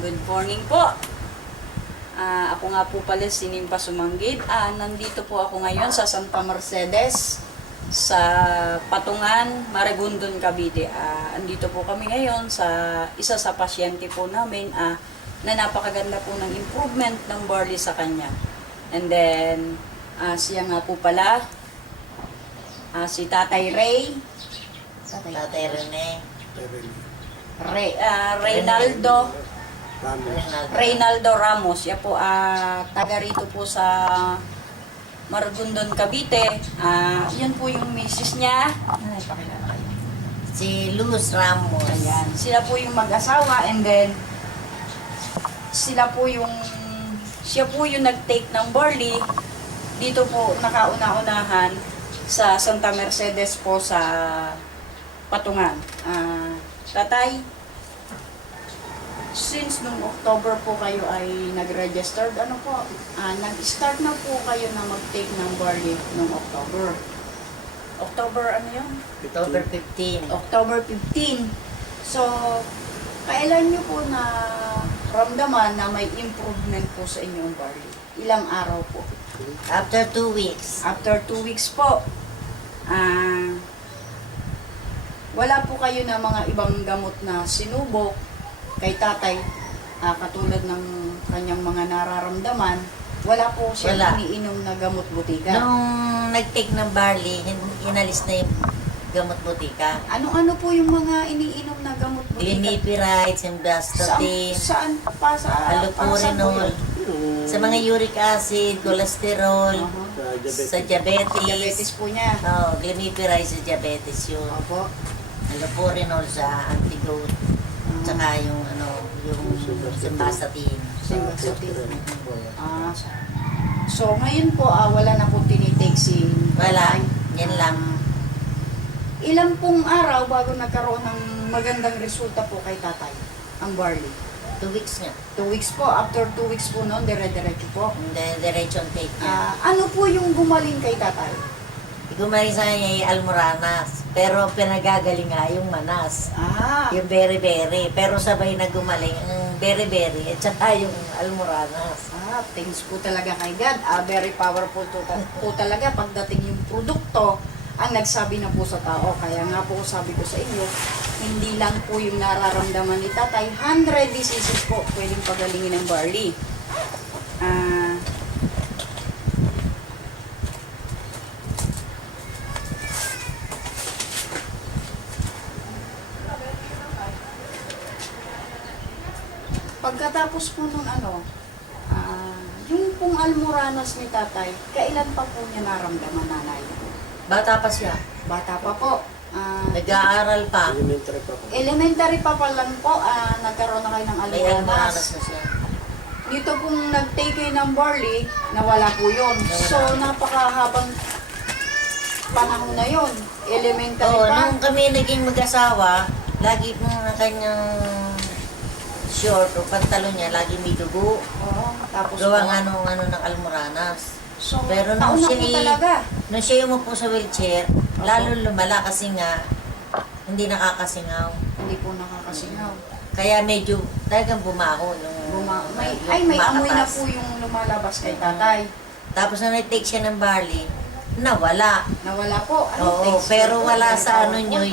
Good morning po. Ako nga po pala si Nimpa Sumanggid. Nandito po ako ngayon sa Santa Mercedes sa Patungan, Maragondon, Cavite. Andito po kami ngayon sa isa sa pasyente po namin na napakaganda po ng improvement ng barley sa kanya. And then, siya nga po pala, si Tatay Ray. Tatay Rene. Reynaldo Ramos. Siya po taga rito po sa Maragondon, Cavite. Yan po yung misis niya. Pakilala kayo. Si Luz Ramos. Ayan. Sila po yung mag-asawa and then siya po yung nag-take ng barley. Dito po nakauna-unahan sa Santa Mercedes po sa Patungan. Tatay, since nung October po kayo ay nag-registered, nag-start na po kayo na mag-take ng barley nung October. October ano yun? October 15. October 15. So, kailan nyo po na ramdaman na may improvement po sa inyong barley? Ilang araw po? After 2 weeks. After 2 weeks po, wala po kayo na mga ibang gamot na sinubok kay tatay, katulad ng kanyang mga nararamdaman, wala po siya iniinom na gamot butika. Nung nag-take ng barley, inalis na yung gamot butika. Ano-ano po yung mga iniinom na gamot butika? Glimepiride, simvastatin, Saan pa sa allopurinol, sa mga uric acid, cholesterol, sa diabetes. Diabetes po niya. Glimepiride sa diabetes yun. Opo. Allopurinol sa antidote. Tsaka yung simvastatin. So ngayon po wala na po tinitake si Wala. Yan lang. Ilang pong araw bago nagkaroon ng magandang resulta po kay tatay ang barley? 2 weeks nga. 2 weeks po. After 2 weeks po noon, dire-diretso po. Diretsong take niya. Ano po yung gumaling kay tatay? Gumaling sa kanya yung almoranas. Pero pinagagaling nga yung manas. Yung berry-berry. Pero sabay na gumaling ang berry-berry at saka yung almoranas. Thanks po talaga kay God. Very powerful po talaga pagdating yung produkto ang nagsabi na po sa tao. Kaya nga po sabi ko sa inyo, hindi lang po yung nararamdaman ni tatay, 100 diseases po pwedeng pagalingin ng barley. Pagkatapos po nung yung pong almoranas ni tatay, kailan pa po niya naramdaman, nanay? Bata pa siya. Bata pa po. Nag-aaral pa. Elementary pa lang po, nagkaroon na kayo ng May almoranas almoranas. na siya. Dito pong nag-take kayo ng barley, nawala po yun. So, napakahabang panahon na yun. Elementary Oo, pa. nung kami naging mag-asawa, lagi pong ang kanyang short o pantalon niya, lagi may dugo. Oo, tapos Gawa po. nga nung ng almoranas. So, Pero taon nung na po talaga. nung siya umupo sa wheelchair, lalo lumala kasi nga, hindi nakakasingaw. Hindi po nakakasingaw. Kaya medyo talagang bumaho yung May yung amoy na kumakatas. po yung lumalabas kay tatay. Tapos nung nag-take siya ng barley, nawala. Nawala po. Oo, thanks pero po. wala Very sa powerful, yung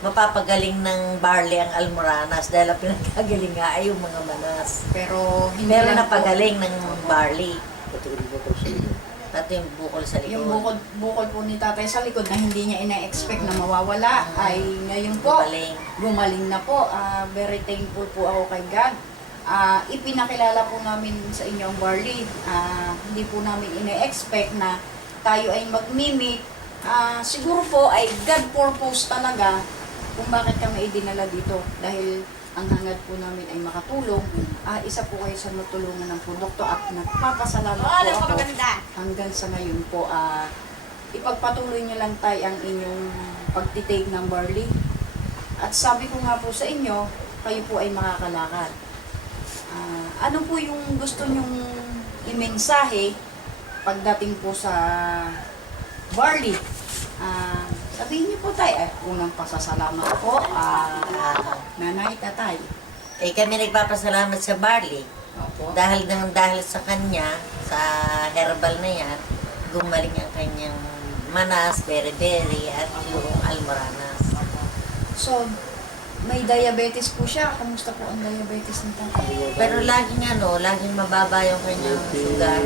mapapagaling ng barley ang almoranas dahil ang pinagkagaling nga ay yung mga manas. Pero hindi Meron lang na pagaling ng barley. At yung bukol sa likod. Yung bukol po ni tatay sa likod na hindi niya ina-expect na mawawala ay ngayon po gumaling na po. Very thankful po ako kay God. Ipinakilala po namin sa inyo ang barley. Hindi po namin ina-expect na tayo ay mag-mimic. Siguro po ay God purpose talaga kung bakit kami dinala dito. Dahil ang hangad po namin ay makatulong. Isa po kayo sa natulungan ng produkto at nagpapasalamat po ako hanggang sa ngayon po. Ipagpatuloy niyo lang tayo ang inyong pagtitake ng barley. At sabi ko nga po sa inyo, kayo po ay makakalakad. Ano po yung gusto nyong imensahe pagdating po sa barley? Sabihin niyo po tayo, unang pasasalamat po, nanay, tatay. Eh kami nagpapasalamat sa Barley. Opo. Dahil sa kanya, sa herbal na yan, gumaling ang kanyang manas, beri-beri, at yung almoranas. Opo. So, may diabetes po siya. Kamusta po ang diabetes ng tatay? Pero laging mababa yung kanyang sugar.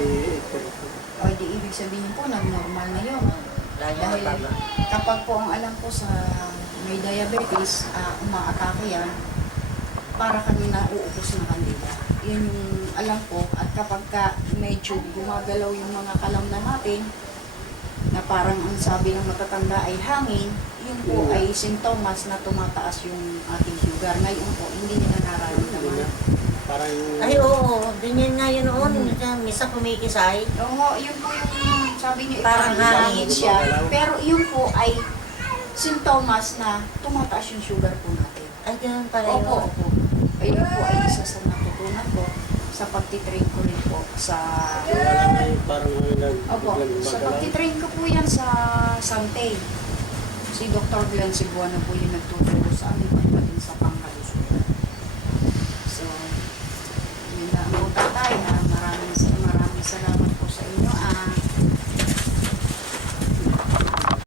O di ibig sabihin po, normal na yun. Laging Dahil mababa. kapag po ang alam ko sa may diabetes, umaatake yan, para kanina uupos na kandila. Yun yung alam ko. At kapag medyo gumagalaw yung mga kalamnan natin, na parang ang sabi ng matatanda ay hangin, yun po ay sintomas na tumataas yung ating sugar. Ngayon po, hindi nila nararamdaman. Parang Ay, oo. Ganyan nga yun noon. Misa kumikisay. Oo, yun po yung sabi niyo, Parang hangin. siya. Pero yun po ay sintomas na tumataas yung sugar po natin. Ay, ganun pala yun. Opo, opo. Ayun po ay isa sa natutunan ko sa pagtitrain ko rin po sa... wala na yung parang Opo, sa pagtitrain ko po yan sa Sante. Si Dr. Glenn Cebuano po yung nagtuturo sa amin pagdating sa pangkalusugan. So, yun na ang